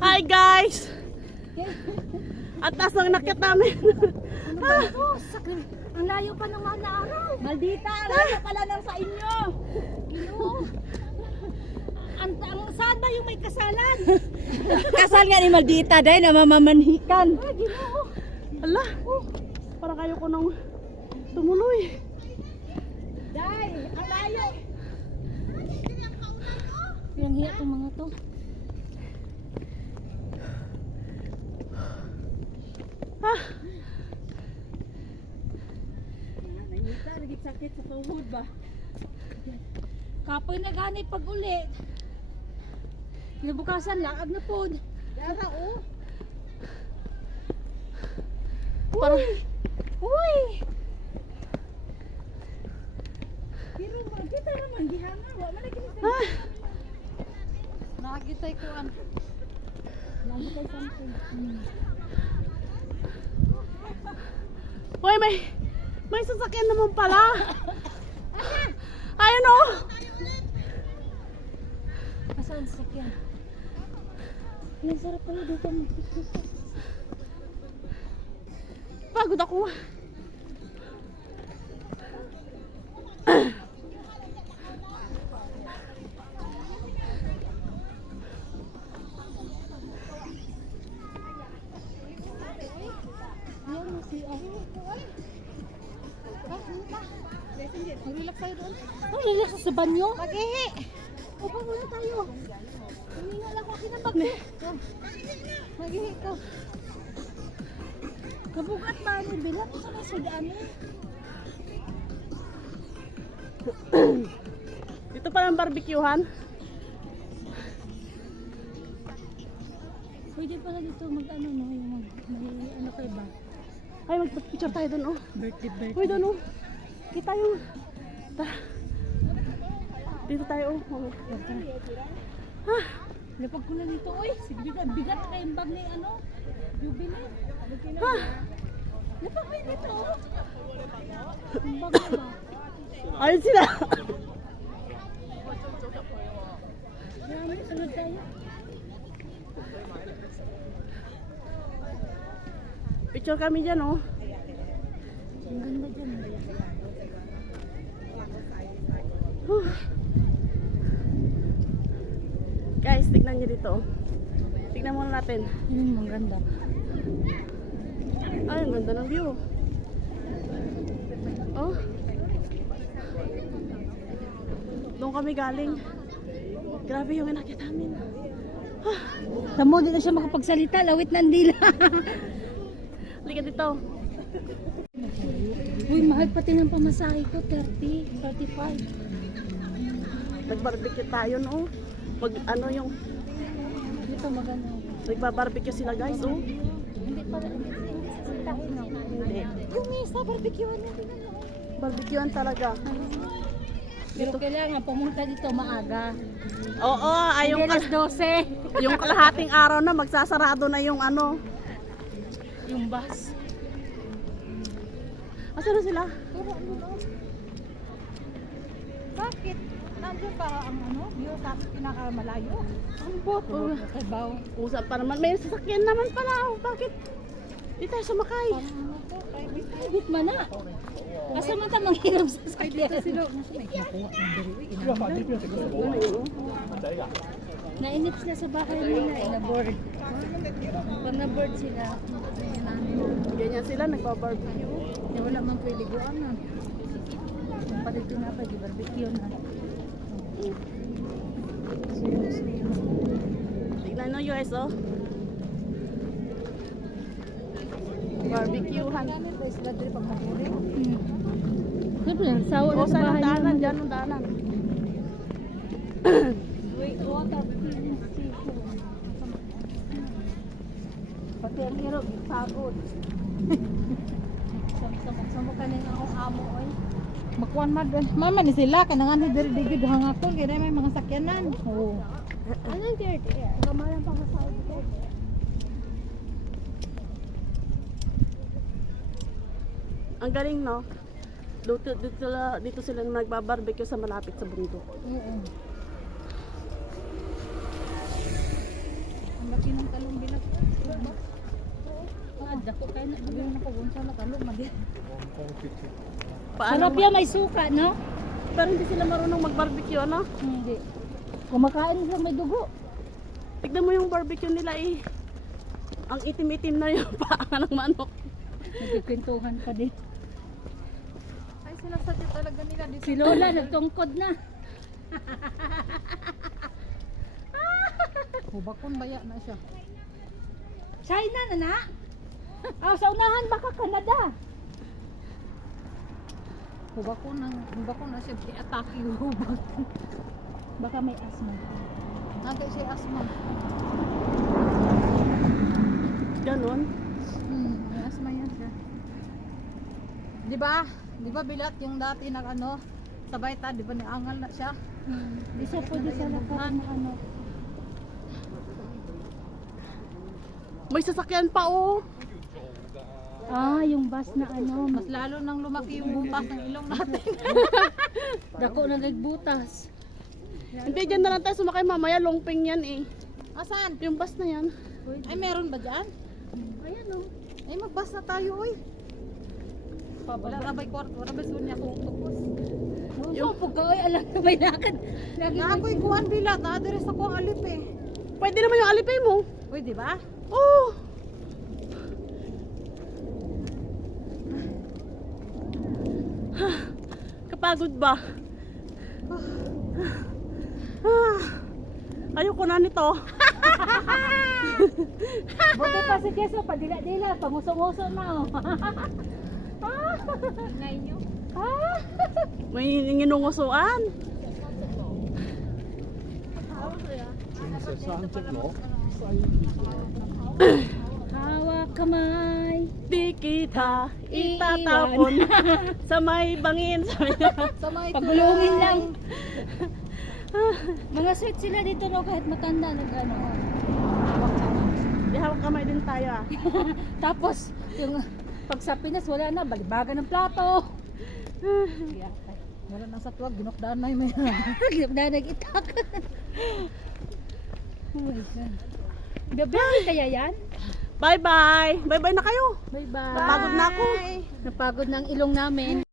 Hi guys! At taas ng nakit namin. Ano ba ito? Ang layo pa naman na araw. Maldita, layo pala lang sa inyo. Ginoo. Saan ba yung may kasalan? Kasal nga ni Maldita dahil na mamamanhikan. Ay, Ginoo. Ala, parang kayo ko nang tumuloy. Day, ang layo. Yung hiya itong mga to. Ah, Nangita, nagitsakit sa tuhod ba? Kapoy na gani pag ulit. Kinabukasan, laag na po. Yara, oh. parang Uy! Pero kita naman, gihanga. Wa man lagi ah, nakakitay ko an. Nakakitay something. Hoy, may sasakyan naman pala. Ayun oh. Asan sakyan? Ang sarap pala dito mag-picnic. Pagod ako. Ayan mo si mag-relax tayo doon. Oh, relax sa banyo? Mag-ihi. Upo muna tayo. Huminga lang ako kinabag ko. Mag-ihi ka. Kabugat ba ano? Bilang ko sa nasudaan eh. Dito pa ng barbecuehan. Pwede pala dito mag-ano no? Yung may ano kayo ba? Ay, mag-picture tayo doon oh. Birthday. Uy, doon oh. Kita yung... Tara. Dito tayo oh. Ah, Lapag ko na dito. Uy, bigat na kayong bag ni ano? Jubilee. ah. Lapag mo dito oh. Yung bag mo ba? Ayun sila. Marami, sunod tayo. Picture kami dyan oh. Ang ganda dyan. Huh. Guys, tignan nyo dito. Tignan muna natin. Ang ganda. Ay, ang ganda ng view. Oh. Doon kami galing. Grabe yung inakit namin. Tamo, di na siya makapagsalita. Lawit ng dila. Halika dito. Uy, mahal pati ng pamasahe ko. 30, 35. Nagbarbecue tayo no. Pag ano yung Dito maganda. nagbabarbecue sila guys oh. Hindi sasitahin no. Hindi. Yung mesa, barbecuean na din. Barbecuean talaga. Pero kailangan pumunta dito maaga. Oo, ay yung, Alas 12. yung kalahating araw na magsasarado na yung ano. Yung bus. Asan na sila? Bakit? Nandiyan pa ang ano, view tapos pinakamalayo. Ang boat. Oh. Kabaw. Usap pa naman. May sasakyan naman pala. Oh, bakit? Di tayo sumakay. Private man na. Asa man ta manghiram sa sakyan. Sila. Nainip sila sa bahay nila. Na-board. Pag na-board sila. Ganyan sila, nagbabarbecue. Wala man pwede guan na. Palit na pa, di barbecue na. Tignan nyo guys oh. Barbecuehan. Sila dito pag mahuli. Siyempre, sawa O na sa saan ang bahay daanan? nila. Diyan ang daanan. Wait, water. Pati ang hero, pagod. Samok ka na yung akong amo, oy. Makuan mad. Mama ni sila kanangan ni diri digid hangakon kay may mga sakyanan. Oo. Anong there? Kamalan pa sa side ko. Ang galing no? Dito sila nagbabarbecue sa malapit sa bundok. Ang laki ng Dako kayo na bigyan ako kung saan nakalog madi. Paano Sarap yan, may suka, no? Pero hindi sila marunong mag-barbecue, ano? Hindi. Kumakain sila may dugo. Tignan mo yung barbecue nila eh. Ang itim-itim na yung paa ng manok. Nagkikwentuhan ka din. Ay, sinasadya talaga nila dito. Si Lola nagtungkod na. Hubakon baya na siya. China na na? Sa unahan baka Canada. Hubakon na siya. Atake yung hubak. Baka may asma. Nagay siya asma. Ganon. May asma yan siya. Di ba bilat yung dati na ano, sabay ta, di ba niangal na siya? Di siya pwede sa lakas na ano. May sasakyan pa oh. Yung bus na ano. Mas lalo nang lumaki yung butas ng ilong natin. Dako na nagbutas. Hindi, dyan na lang tayo sumakay mamaya. Longping yan eh. Asan? Yung bus na yan. Ay, meron ba dyan? Ayan o. Ay, magbas na tayo, oy. Wala rabay kwarto, wala ba sunya kung tupos. Yung pagkaway alam na may lakad. Lagi Na ako'y kuwan bilat, na-address ako ang alip eh. Pwede naman yung alipay mo. Uy, di ba? Oh. Kapagod ba? Ayoko na nito. Buti pa si Keso, padila-dila, panguso-nguso na o. Ingay nyo. May nginungusuan. Hawak kamay. Di kita itatapon sa may bangin. Sa may Pagulungin lang. Mga sweet sila dito no, kahit matanda nag-ano. Di hawak kamay din tayo ah. Tapos, yung pag sa Pinas, wala na, balibagan ng plato. Wala na sa tuwag, ginokdaan na yung may Na nag-itak. Oh my God. Gabi kaya yan? Bye bye. Bye bye na kayo. Bye-bye. Napagod na ako. Napagod ng ilong namin.